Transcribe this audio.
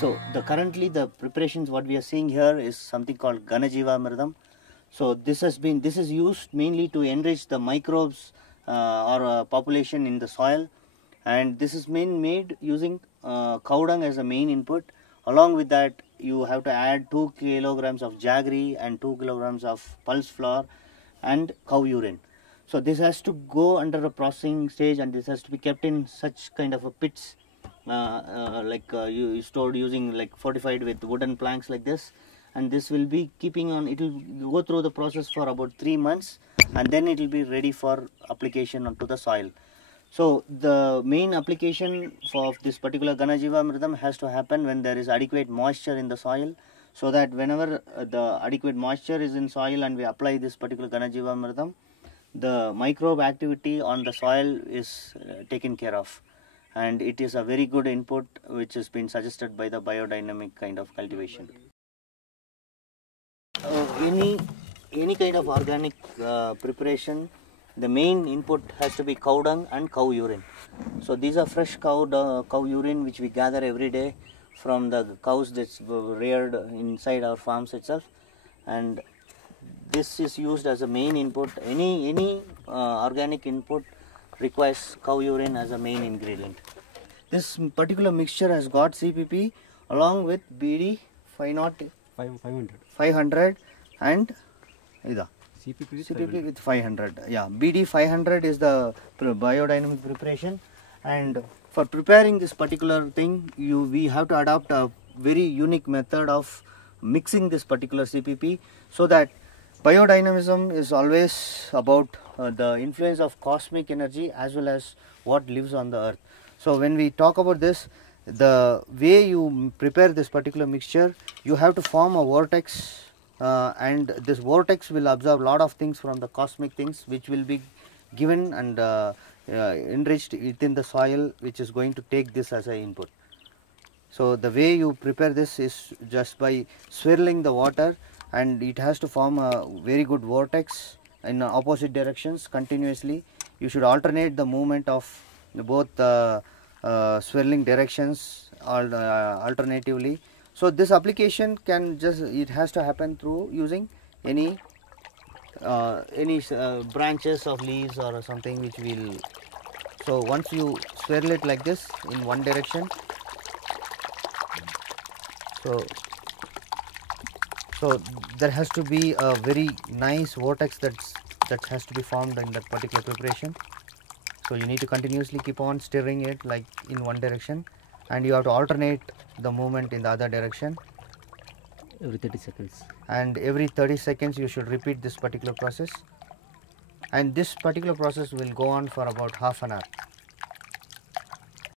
So currently the preparations what we are seeing here is something called Ganajivamritam. So this is used mainly to enrich the microbes or population in the soil, and this is made using cow dung as a main input. Along with that, you have to add 2 kilograms of jaggery and 2 kilograms of pulse flour and cow urine. So this has to go under a processing stage, and this has to be kept in such kind of a pits you stored using like fortified with wooden planks like this, and this will be keeping on, it will go through the process for about 3 months, and then it will be ready for application onto the soil. So the main application for this particular Ganajivamritam has to happen when there is adequate moisture in the soil, so that whenever the adequate moisture is in soil and we apply this particular Ganajivamritam, the microbe activity on the soil is taken care of, and it is a very good input which has been suggested by the biodynamic kind of cultivation. Any kind of organic preparation, the main input has to be cow dung and cow urine. So these are fresh cow urine which we gather every day from the cows that's reared inside our farms itself, and this is used as a main input. Any organic input requires cow urine as a main ingredient. This particular mixture has got CPP along with BD 500 and CPP with 500. Yeah, BD 500 is the biodynamic preparation, and for preparing this particular thing, we have to adopt a very unique method of mixing this particular CPP, so that biodynamism is always about the influence of cosmic energy as well as what lives on the earth. So when we talk about this, the way you prepare this particular mixture, you have to form a vortex, and this vortex will absorb a lot of things from the cosmic things which will be given and enriched within the soil, which is going to take this as an input. So the way you prepare this is just by swirling the water, and it has to form a very good vortex in opposite directions continuously. You should alternate the movement of both swirling directions alternatively. So this application it has to happen through using any branches of leaves or something which will. So once you swirl it like this in one direction, so there has to be a very nice vortex that has to be formed in that particular preparation. So you need to continuously keep on stirring it like in one direction, and you have to alternate the movement in the other direction every 30 seconds. And every 30 seconds you should repeat this particular process, and this particular process will go on for about half an hour.